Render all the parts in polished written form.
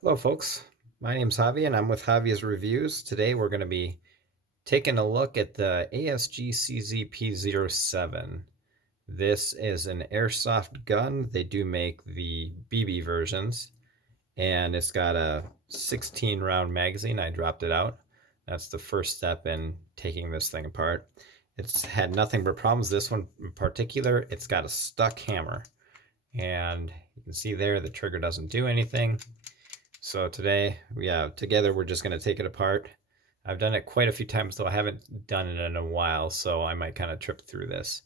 Hello folks, my name's Javi and I'm with Javi's Reviews. Today we're going to be taking a look at the ASG CZ P-07. This is an airsoft gun. They do make the BB versions and it's got a 16 round magazine. I dropped it out. That's the first step in taking this thing apart. It's had nothing but problems. This one in particular, it's got a stuck hammer and you can see there the trigger doesn't do anything. So today, together we're just going to take it apart. I've done it quite a few times, though I haven't done it in a while, so I might kind of trip through this.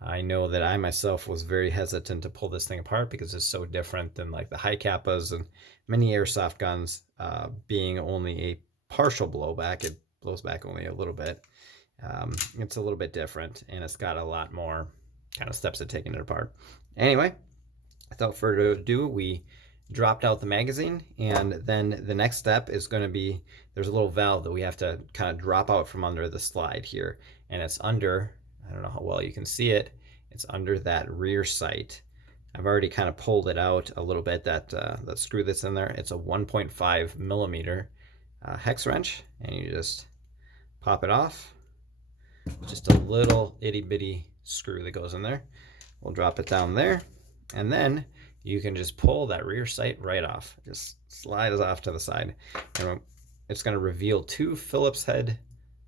I know that I myself was very hesitant to pull this thing apart because it's so different than like the high kappas and many airsoft guns, being only a partial blowback. It blows back only a little bit. It's a little bit different, and it's got a lot more kind of steps of taking it apart. Anyway, without further ado, we dropped out the magazine, and then the next step is going to be, there's a little valve that we have to kind of drop out from under the slide here, and it's under, I don't know how well you can see it, it's under that rear sight. I've already kind of pulled it out a little bit, that screw that's in there. It's a 1.5 millimeter hex wrench, and you just pop it off. Just a little itty bitty screw that goes in there. We'll drop it down there, and then you can just pull that rear sight right off. Just slide it off to the side. And it's going to reveal two Phillips head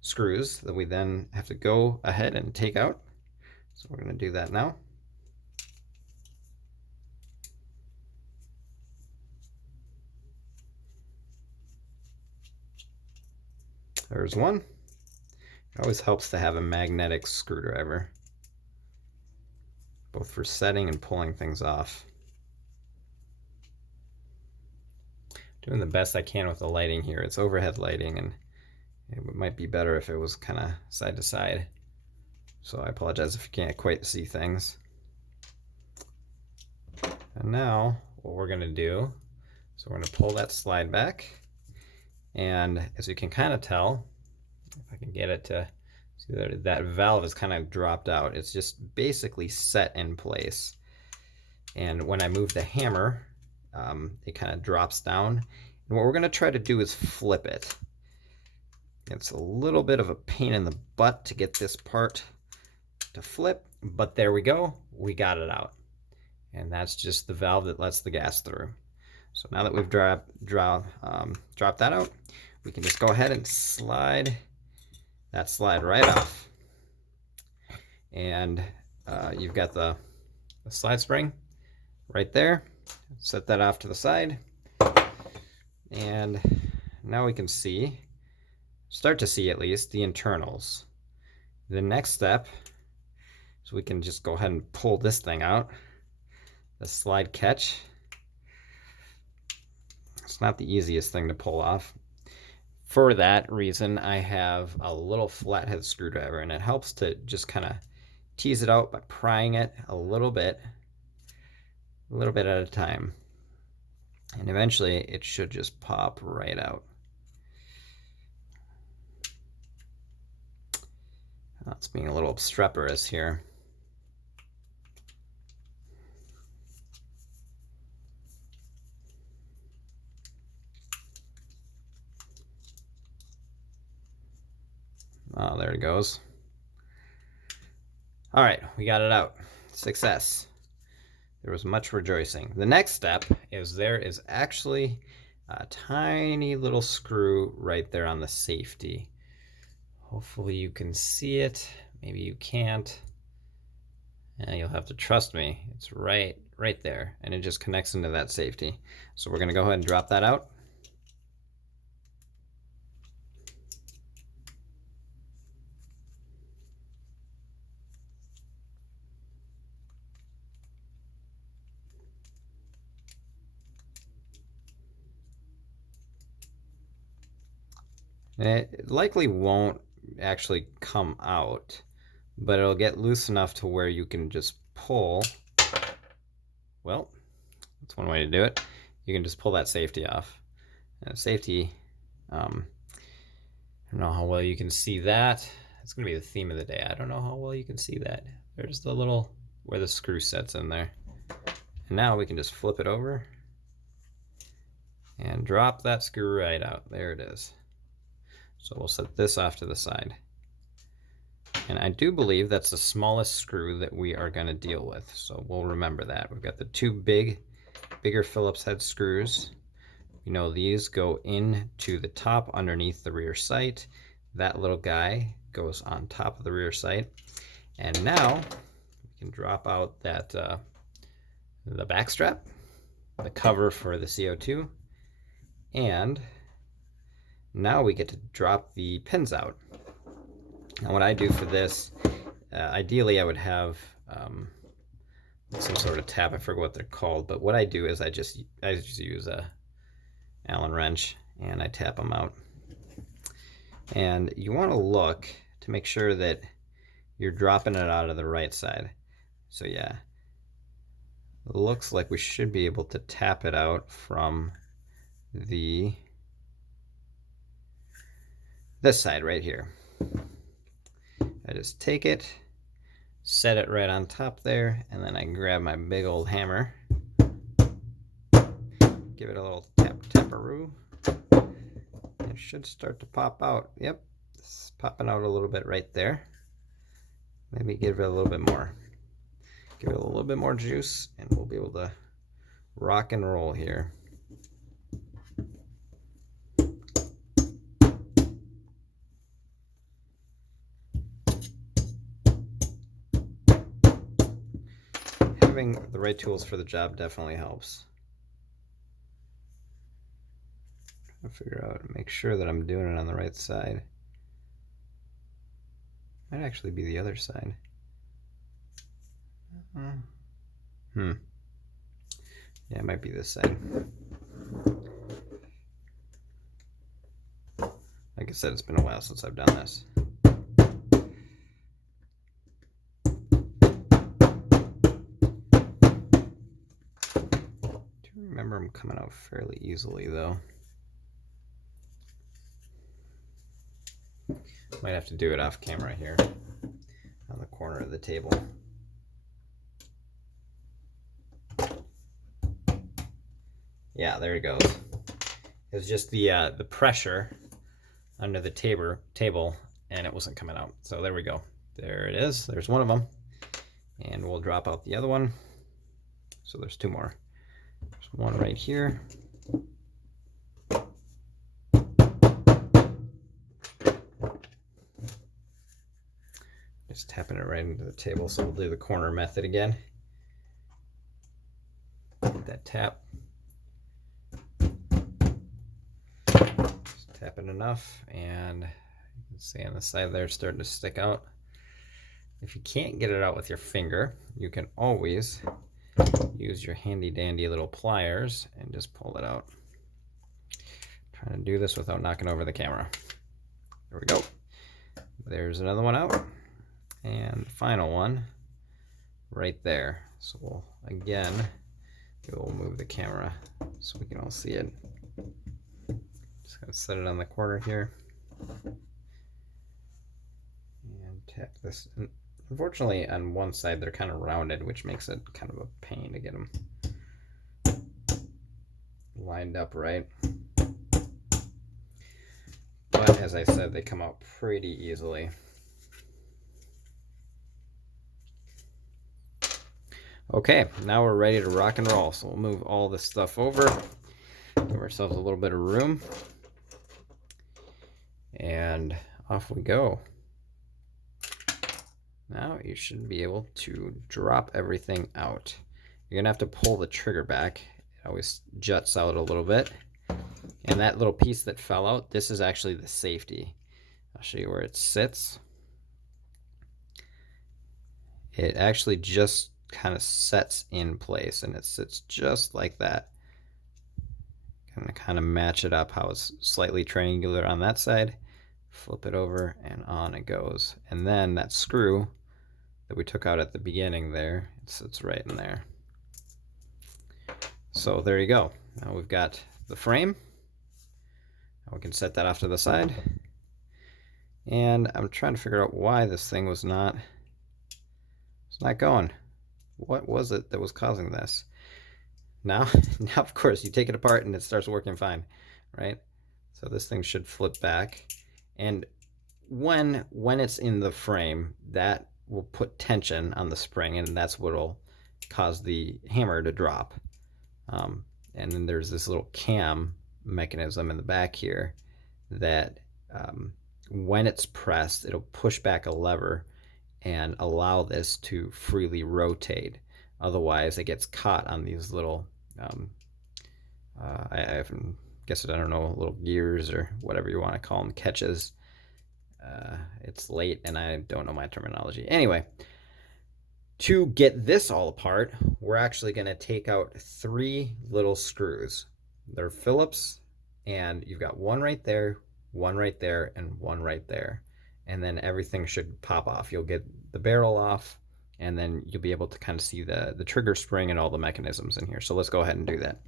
screws that we then have to go ahead and take out. So we're going to do that now. There's one. It always helps to have a magnetic screwdriver, both for setting and pulling things off. Doing the best I can with the lighting here. It's overhead lighting, and it might be better if it was kind of side to side. So I apologize if you can't quite see things. And now what we're going to do, so we're going to pull that slide back, and as you can kind of tell, if I can get it to see that valve is kind of dropped out. It's just basically set in place. And when I move the hammer, it kind of drops down. And what we're going to try to do is flip it. It's a little bit of a pain in the butt to get this part to flip, but there we go. We got it out. And that's just the valve that lets the gas through. So now that we've dropped that out, we can just go ahead and slide that slide right off. And you've got the slide spring right there. Set that off to the side, and now we can start to see at least the internals. The next step is we can just go ahead and pull this thing out, the slide catch. It's not the easiest thing to pull off. For that reason, I have a little flathead screwdriver, and it helps to just kind of tease it out by prying it a little bit at a time, and eventually it should just pop right out. It's being a little obstreperous here. Oh, there it goes. All right, we got it out. Success. There was much rejoicing. The next step is there is actually a tiny little screw right there on the safety. Hopefully you can see it. Maybe you can't. And you'll have to trust me. It's right there, and it just connects into that safety. So we're going to go ahead and drop that out. It likely won't actually come out, but it'll get loose enough to where you can just pull. Well, that's one way to do it. You can just pull that safety off. Safety, I don't know how well you can see that. It's going to be the theme of the day. I don't know how well you can see that. There's the little, where the screw sets in there. And now we can just flip it over, and drop that screw right out. There it is. So we'll set this off to the side. And I do believe that's the smallest screw that we are going to deal with. So we'll remember that. We've got the two bigger Phillips head screws. You know, these go into the top underneath the rear sight. That little guy goes on top of the rear sight. And now we can drop out that the back strap, the cover for the CO2, and now we get to drop the pins out. Now what I do for this, ideally I would have some sort of tab. I forget what they're called, but what I do is I just use a Allen wrench and I tap them out. And you want to look to make sure that you're dropping it out of the right side. So yeah, it looks like we should be able to tap it out from this side right here. I just take it, set it right on top there, and then I can grab my big old hammer, give it a little tap-taparoo. It should start to pop out. Yep, it's popping out a little bit right there. Maybe give it a little bit more. Give it a little bit more juice, and we'll be able to rock and roll here. Having the right tools for the job definitely helps. Trying to figure out, make sure that I'm doing it on the right side. Might actually be the other side. Yeah, it might be this side. Like I said, it's been a while since I've done this. I remember them coming out fairly easily though. Might have to do it off camera here on the corner of the table. Yeah, there it goes. It was just the pressure under the table and it wasn't coming out. So there we go. There it is. There's one of them. And we'll drop out the other one. So there's two more. There's one right here. Just tapping it right into the table. So we'll do the corner method again. Get that tap. Just tap it enough, and you can see on the side there it's starting to stick out. If you can't get it out with your finger, you can always use your handy dandy little pliers and just pull it out. Trying to do this without knocking over the camera. There we go. There's another one out. And the final one right there. So we'll again, we'll move the camera so we can all see it. Just gonna set it on the corner here. And tap this. Unfortunately, on one side they're kind of rounded, which makes it kind of a pain to get them lined up right. But as I said, they come out pretty easily. Okay, now we're ready to rock and roll. So we'll move all this stuff over, give ourselves a little bit of room, and off we go. Now you should be able to drop everything out. You're gonna have to pull the trigger back. It always juts out a little bit. And that little piece that fell out, this is actually the safety. I'll show you where it sits. It actually just kind of sets in place, and it sits just like that. Gonna kind of match it up how it's slightly triangular on that side. Flip it over and on it goes. And then that screw that we took out at the beginning there, it sits right in there. So there you go. Now we've got the frame. Now we can set that off to the side. And I'm trying to figure out why this thing was not going. What was it that was causing this? Now, now of course, you take it apart and it starts working fine, right? So this thing should flip back. And when it's in the frame, that will put tension on the spring, and that's what will cause the hammer to drop. And then there's this little cam mechanism in the back here that when it's pressed, it'll push back a lever and allow this to freely rotate. Otherwise, it gets caught on these little, I guess I don't know, little gears or whatever you want to call them, catches. It's late and I don't know my terminology. Anyway, to get this all apart, we're actually going to take out 3 little screws. They're Phillips, and you've got one right there, one right there, and one right there. And then everything should pop off. You'll get the barrel off, and then you'll be able to kind of see the trigger spring and all the mechanisms in here. So let's go ahead and do that.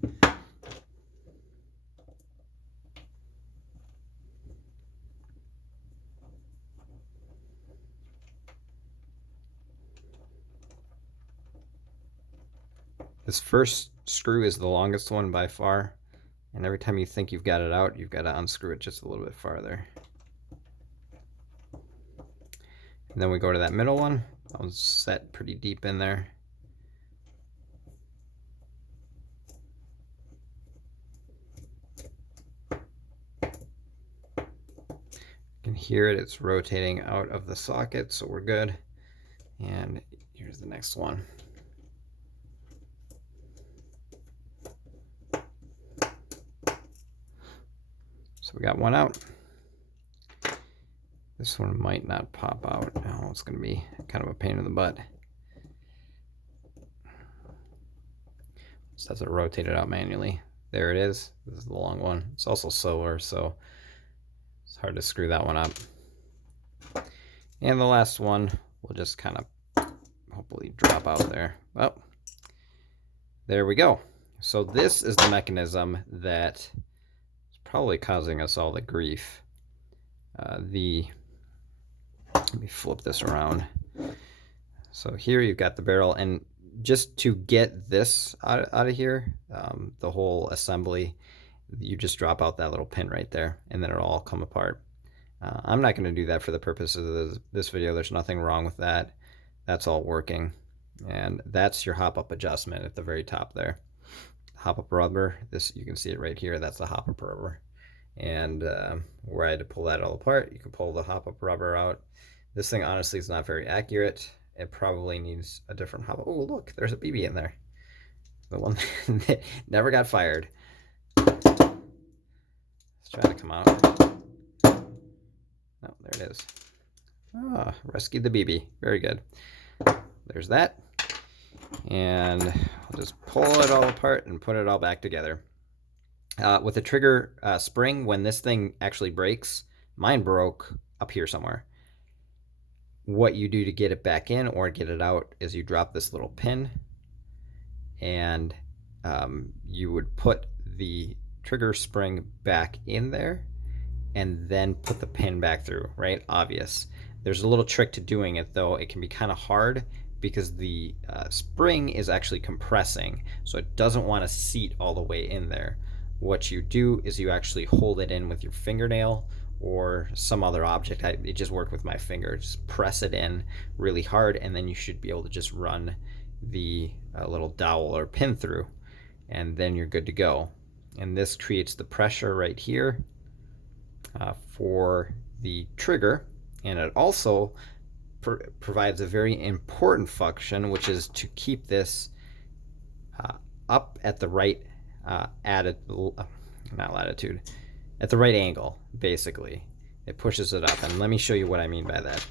This first screw is the longest one by far, and every time you think you've got it out, you've got to unscrew it just a little bit farther. And then we go to that middle one. That one's set pretty deep in there. You can hear it, it's rotating out of the socket, so we're good. And here's the next one. So we got one out. This one might not pop out. Oh, it's going to be kind of a pain in the butt. Just have to rotate it out manually. There it is. This is the long one. It's also slower, so it's hard to screw that one up. And the last one will just kind of hopefully drop out there. Well, there we go. So this is the mechanism that is probably causing us all the grief. Let me flip this around. So here you've got the barrel, and just to get this out of here, the whole assembly, you just drop out that little pin right there, and then it'll all come apart. I'm not going to do that for the purposes of this video. There's nothing wrong with that. That's all working. And that's your hop-up adjustment at the very top there. Hop-up rubber, this, you can see it right here. That's the hop-up rubber. And where I had to pull that all apart, you can pull the hop-up rubber out. This thing honestly is not very accurate. It probably needs a different hop-up. Oh, look, there's a BB in there. The one that never got fired. Let's try to come out. Oh, there it is. Ah, rescued the BB. Very good. There's that. And I'll just pull it all apart and put it all back together. With the trigger spring, when this thing actually breaks, mine broke up here somewhere. What you do to get it back in or get it out is you drop this little pin, and you would put the trigger spring back in there and then put the pin back through, right? Obvious. There's a little trick to doing it though. It can be kind of hard because the spring is actually compressing, so it doesn't want to seat all the way in there. What you do is you actually hold it in with your fingernail or some other object. It just worked with my finger. Just press it in really hard, and then you should be able to just run the little dowel or pin through, and then you're good to go. And this creates the pressure right here for the trigger, and it also provides a very important function, which is to keep this up at the right at the right angle. Basically, it pushes it up, and let me show you what I mean by that.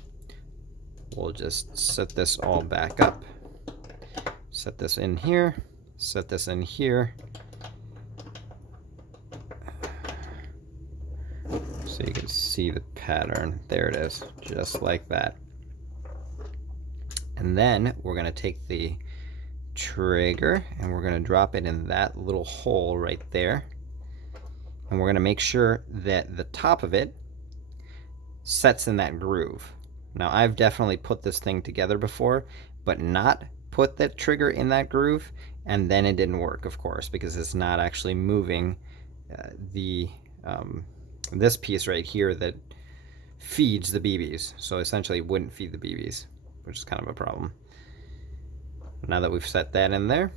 We'll just set this all back up, set this in here, set this in here, so you can see the pattern. There it is, just like that. And then we're going to take the trigger and we're going to drop it in that little hole right there, and we're going to make sure that the top of it sets in that groove. Now, I've definitely put this thing together before, but not put that trigger in that groove and then it didn't work, of course, because it's not actually moving this piece right here that feeds the BBs. So essentially it wouldn't feed the BBs, which is kind of a problem. Now that we've set that in there,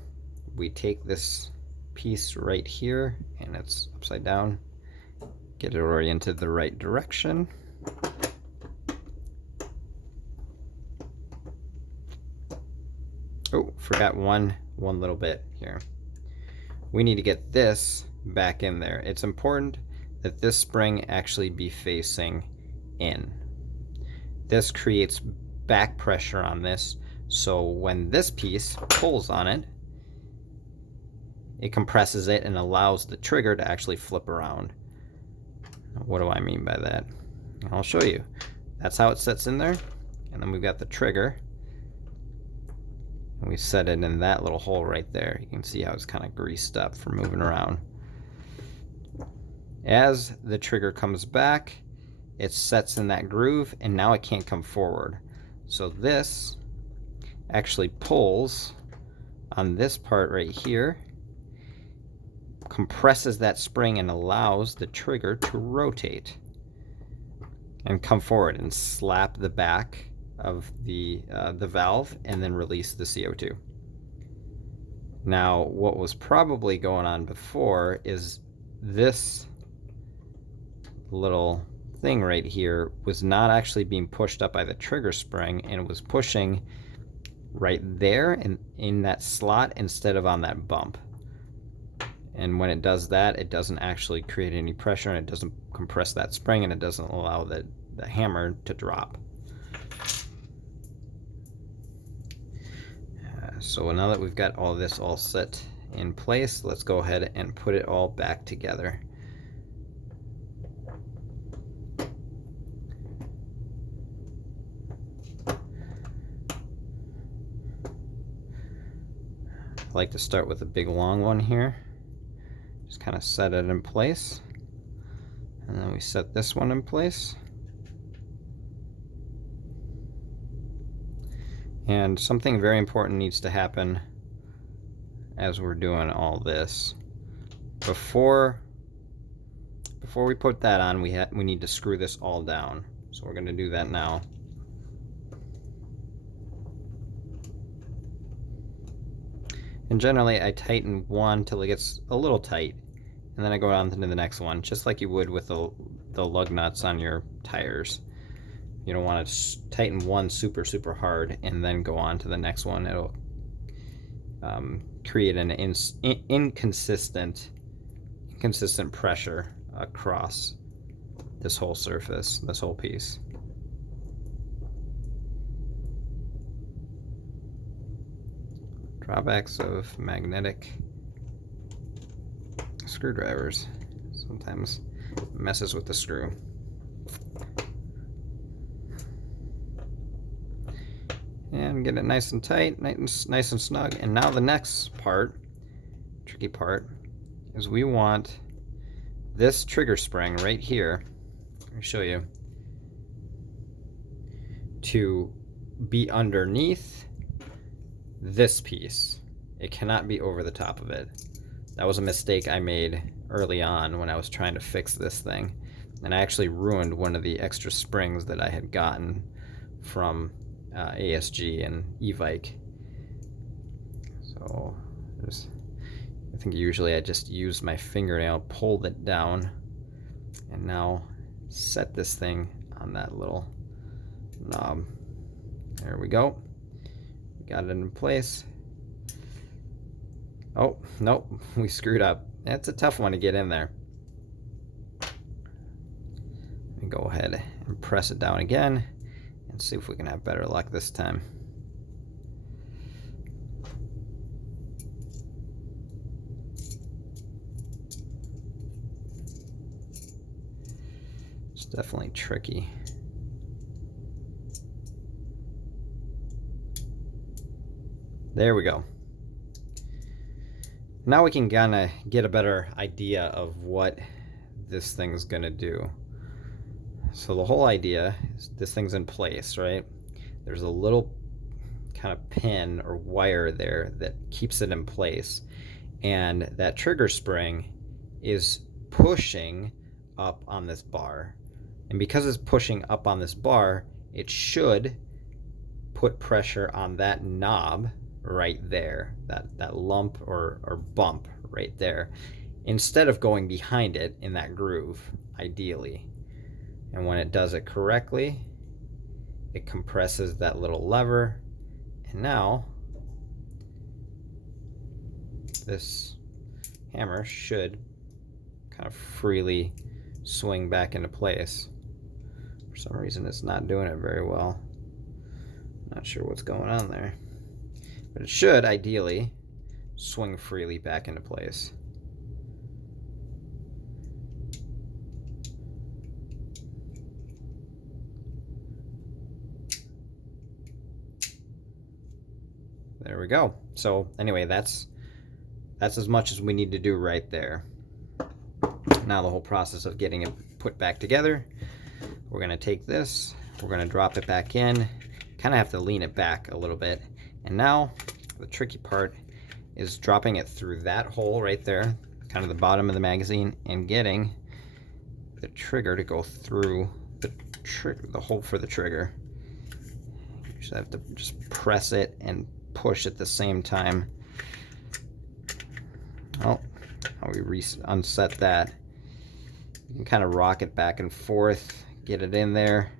we take this piece right here, and it's upside down, get it oriented the right direction. Oh, forgot one little bit here. We need to get this back in there. It's important that this spring actually be facing in. This creates back pressure on this, so when this piece pulls on it, it compresses it and allows the trigger to actually flip around. What do I mean by that? I'll show you. That's how it sits in there, and then we've got the trigger, and we set it in that little hole right there. You can see how it's kind of greased up for moving around. As the trigger comes back, it sets in that groove, and now it can't come forward. So this actually pulls on this part right here, compresses that spring, and allows the trigger to rotate and come forward and slap the back of the valve and then release the CO2. Now, what was probably going on before is this little thing right here was not actually being pushed up by the trigger spring, and it was pushing right there in that slot instead of on that bump. And when it does that, it doesn't actually create any pressure, and it doesn't compress that spring, and it doesn't allow the hammer to drop. So now that we've got all this all set in place, let's go ahead and put it all back together. I like to start with a big long one here. Just kind of set it in place. And then we set this one in place. And something very important needs to happen as we're doing all this. Before we put that on, we need to screw this all down. So we're going to do that now. And generally I tighten one till it gets a little tight, and then I go on to the next one, just like you would with the lug nuts on your tires. You don't want to tighten one super hard and then go on to the next one. It'll create an inconsistent pressure across this whole surface, this whole piece. Drawbacks of magnetic screwdrivers. Sometimes messes with the screw. And get it nice and tight, nice and snug. And now the next part, tricky part, is we want this trigger spring right here, let me show you, to be underneath this piece. It cannot be over the top of it. That was a mistake I made early on when I was trying to fix this thing, and I actually ruined one of the extra springs that I had gotten from ASG and e-bike. So I think usually I just used my fingernail, pulled it down, and now set this thing on that little knob. There we go. Got it in place. Oh, nope, we screwed up. That's a tough one to get in there. Let me go ahead and press it down again and see if we can have better luck this time. It's definitely tricky. There we go. Now we can kind of get a better idea of what this thing's gonna do. So the whole idea is this thing's in place, right? There's a little kind of pin or wire there that keeps it in place. And that trigger spring is pushing up on this bar. And because it's pushing up on this bar, it should put pressure on that knob right there, that lump or bump right there, instead of going behind it in that groove, ideally. And when it does it correctly, it compresses that little lever, and now this hammer should kind of freely swing back into place. For some reason it's not doing it very well. Not sure what's going on there, but it should ideally swing freely back into place. There we go. So anyway, that's as much as we need to do right there. Now the whole process of getting it put back together, we're going to take this, we're going to drop it back in, kind of have to lean it back a little bit, and now the tricky part is dropping it through that hole right there, kind of the bottom of the magazine, and getting the trigger to go through the hole for the trigger. You just have to just press it and push at the same time. Oh, how we unset that. You can kind of rock it back and forth, get it in there.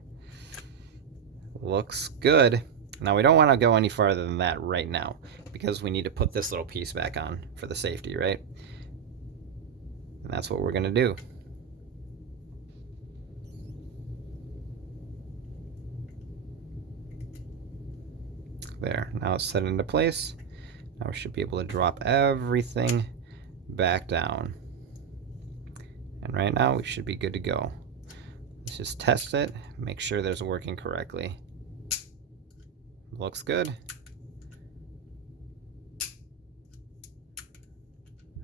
Looks good. Now we don't want to go any farther than that right now, because we need to put this little piece back on for the safety, right? And that's what we're going to do. There, now it's set into place. Now we should be able to drop everything back down. And right now we should be good to go. Let's just test it, make sure there's working correctly. Looks good.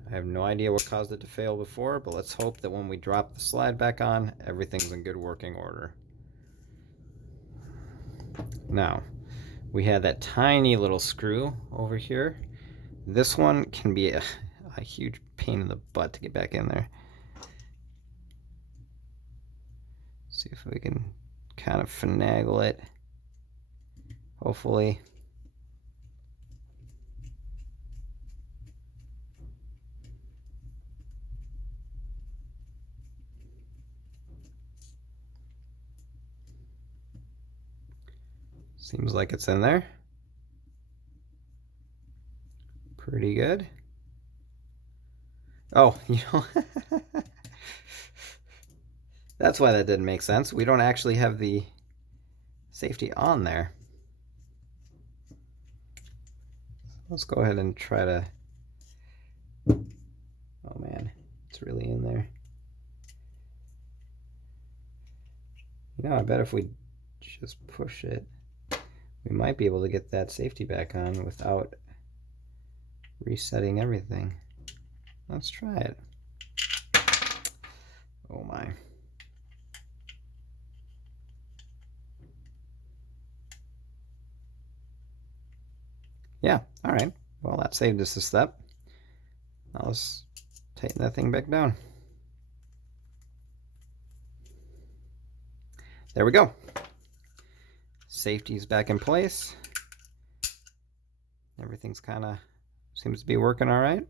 I have no idea what caused it to fail before, but let's hope that when we drop the slide back on, everything's in good working order. Now, we had that tiny little screw over here. This one can be a huge pain in the butt to get back in there. See if we can kind of finagle it, hopefully. Seems like it's in there. Pretty good. Oh, you know, that's why that didn't make sense. We don't actually have the safety on there. Let's go ahead and try to... Oh man, it's really in there. You know, I bet if we just push it, we might be able to get that safety back on without resetting everything. Let's try it. Oh my. Yeah, all right. Well, that saved us a step. Now let's tighten that thing back down. There we go. Safety's back in place. Everything's kind of seems to be working all right.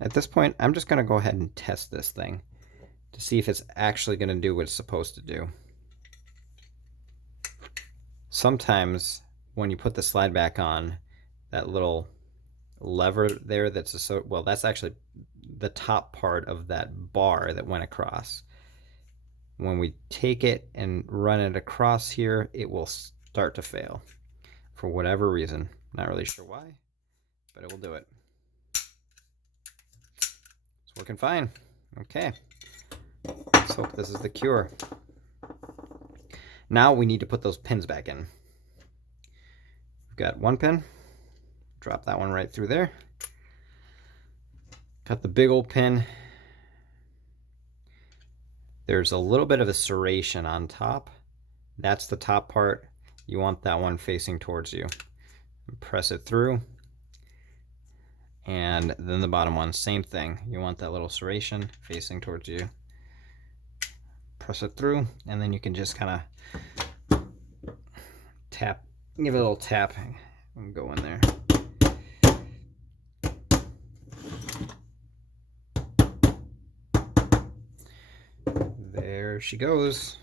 At this point, I'm just going to go ahead and test this thing to see if it's actually going to do what it's supposed to do. Sometimes when you put the slide back on, that little lever there that's well, that's actually the top part of that bar that went across. When we take it and run it across here, it will start to fail for whatever reason. Not really sure why, but it will do it. It's working fine. Okay. Let's hope this is the cure. Now we need to put those pins back in. We've got one pin. Drop that one right through there. Got the big old pin. There's a little bit of a serration on top. That's the top part. you want that one facing towards you. Press it through. And then the bottom one, same thing. You want that little serration facing towards you. Press it through, and then you can just kind of tap, give it a little tap, and go in there. There she goes.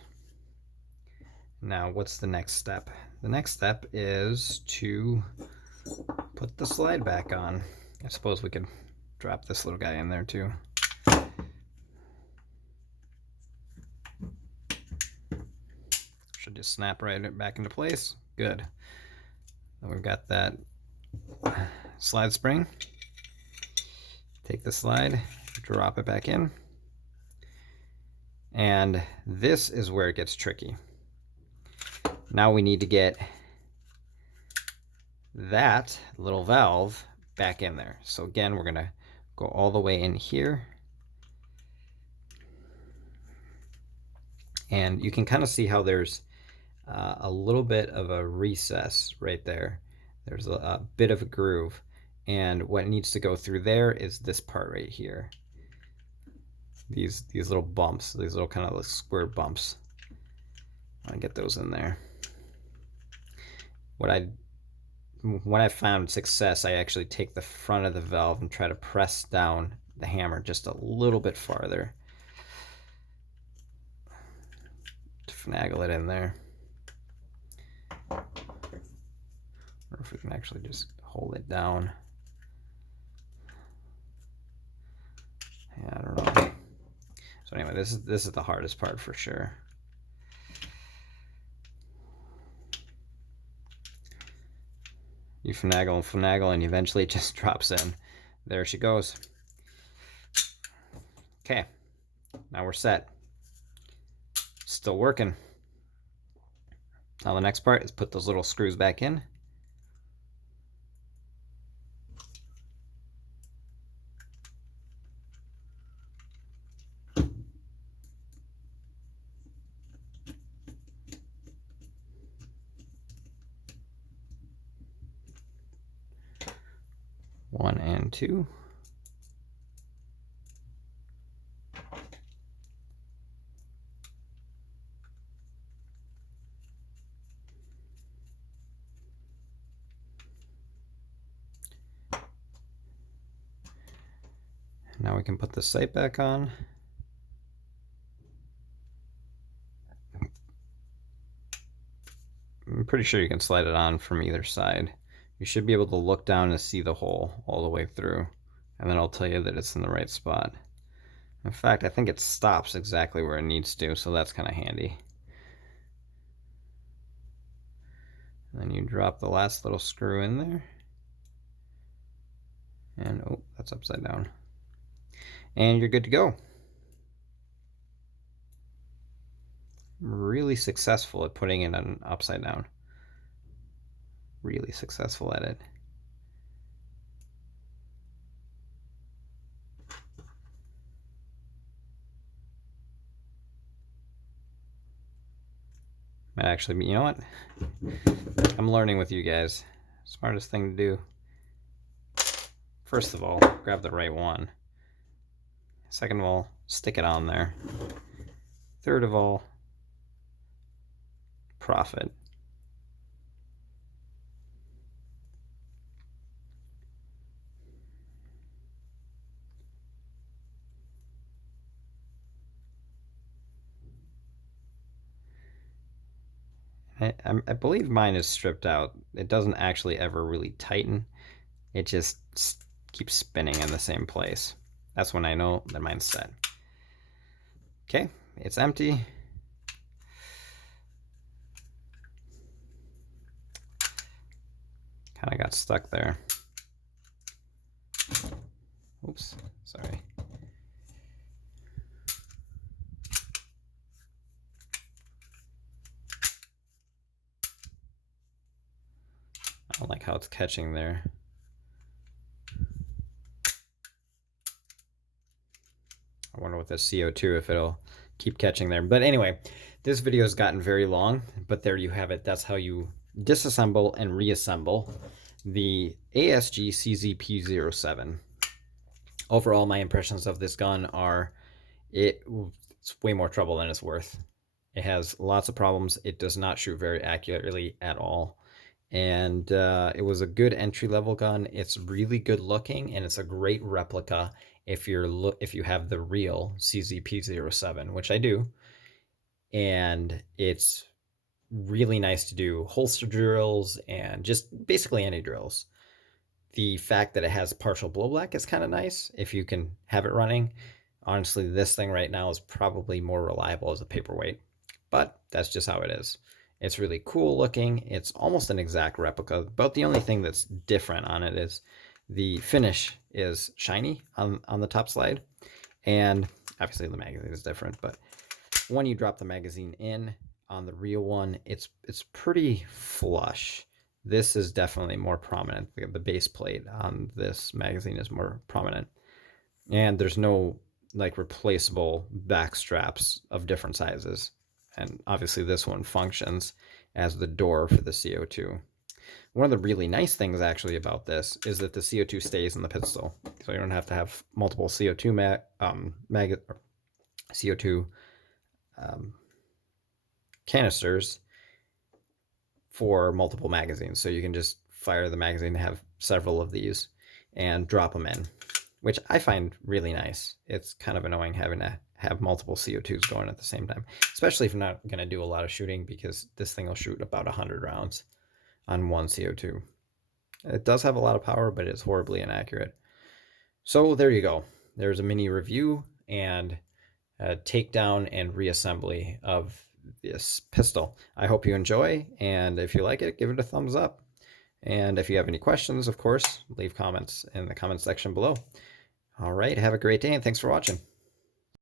Now, what's the next step? The next step is to put the slide back on. I suppose we could drop this little guy in there too. Should just snap right back into place. Good. Then we've got that slide spring. Take the slide, drop it back in. And this is where it gets tricky. Now we need to get that little valve back in there. So again, we're gonna go all the way in here. And you can kind of see how there's a little bit of a recess right there. There's a bit of a groove. And what needs to go through there is this part right here. These little bumps, these little kind of like square bumps. I get those in there. When I found success, I actually take the front of the valve and try to press down the hammer just a little bit farther to finagle it in there. Or if we can actually just hold it down. Yeah, I don't know. So anyway, this is the hardest part for sure. You finagle and eventually it just drops in. There she goes. Okay, now we're set. Still working. Now the next part is put those little screws back in. One and two. Now we can put the sight back on. I'm pretty sure you can slide it on from either side. You should be able to look down and see the hole all the way through, and then I'll tell you that it's in the right spot. In fact, I think it stops exactly where it needs to, so that's kind of handy. And then you drop the last little screw in there. And oh, that's upside down. And you're good to go. I'm really successful at putting it on upside down. Really successful at it. Might actually be, you know what? I'm learning with you guys. Smartest thing to do. First of all, grab the right one. Second of all, stick it on there. Third of all, profit. I believe mine is stripped out. It doesn't actually ever really tighten. It just keeps spinning in the same place. That's when I know that mine's set. Okay, it's empty. Kind of got stuck there. Oops, sorry. I don't like how it's catching there. I wonder with the CO2 if it'll keep catching there. But anyway, This video has gotten very long, but there you have it. That's how you disassemble and reassemble the ASG CZ P-07. Overall, my impressions of this gun are it's way more trouble than it's worth. It has lots of problems. It does not shoot very accurately at all. And it was a good entry-level gun. It's really good looking, and it's a great replica if you have the real CZ P-07, which I do. And it's really nice to do holster drills and just basically any drills. The fact that it has partial blowback is kind of nice if you can have it running. Honestly, this thing right now is probably more reliable as a paperweight, but that's just how it is. It's really cool looking. It's almost an exact replica. About the only thing that's different on it is the finish is shiny on the top slide, and obviously the magazine is different, but when you drop the magazine in on the real one, it's pretty flush. This is definitely more prominent. The base plate on this magazine is more prominent, and there's no like replaceable back straps of different sizes. And obviously this one functions as the door for the CO2. One of the really nice things actually about this is that the CO2 stays in the pistol, so you don't have to have multiple CO2 CO2 canisters for multiple magazines. So you can just fire the magazine, have several of these, and drop them in, which I find really nice. It's kind of annoying having to have multiple CO2s going at the same time, especially if you're not going to do a lot of shooting, because this thing will shoot about 100 rounds on one CO2. It does have a lot of power, but it's horribly inaccurate. So there you go. There's a mini review and a takedown and reassembly of this pistol. I hope you enjoy, and if you like it, give it a thumbs up. And if you have any questions, of course, leave comments in the comment section below. All right, have a great day, and thanks for watching.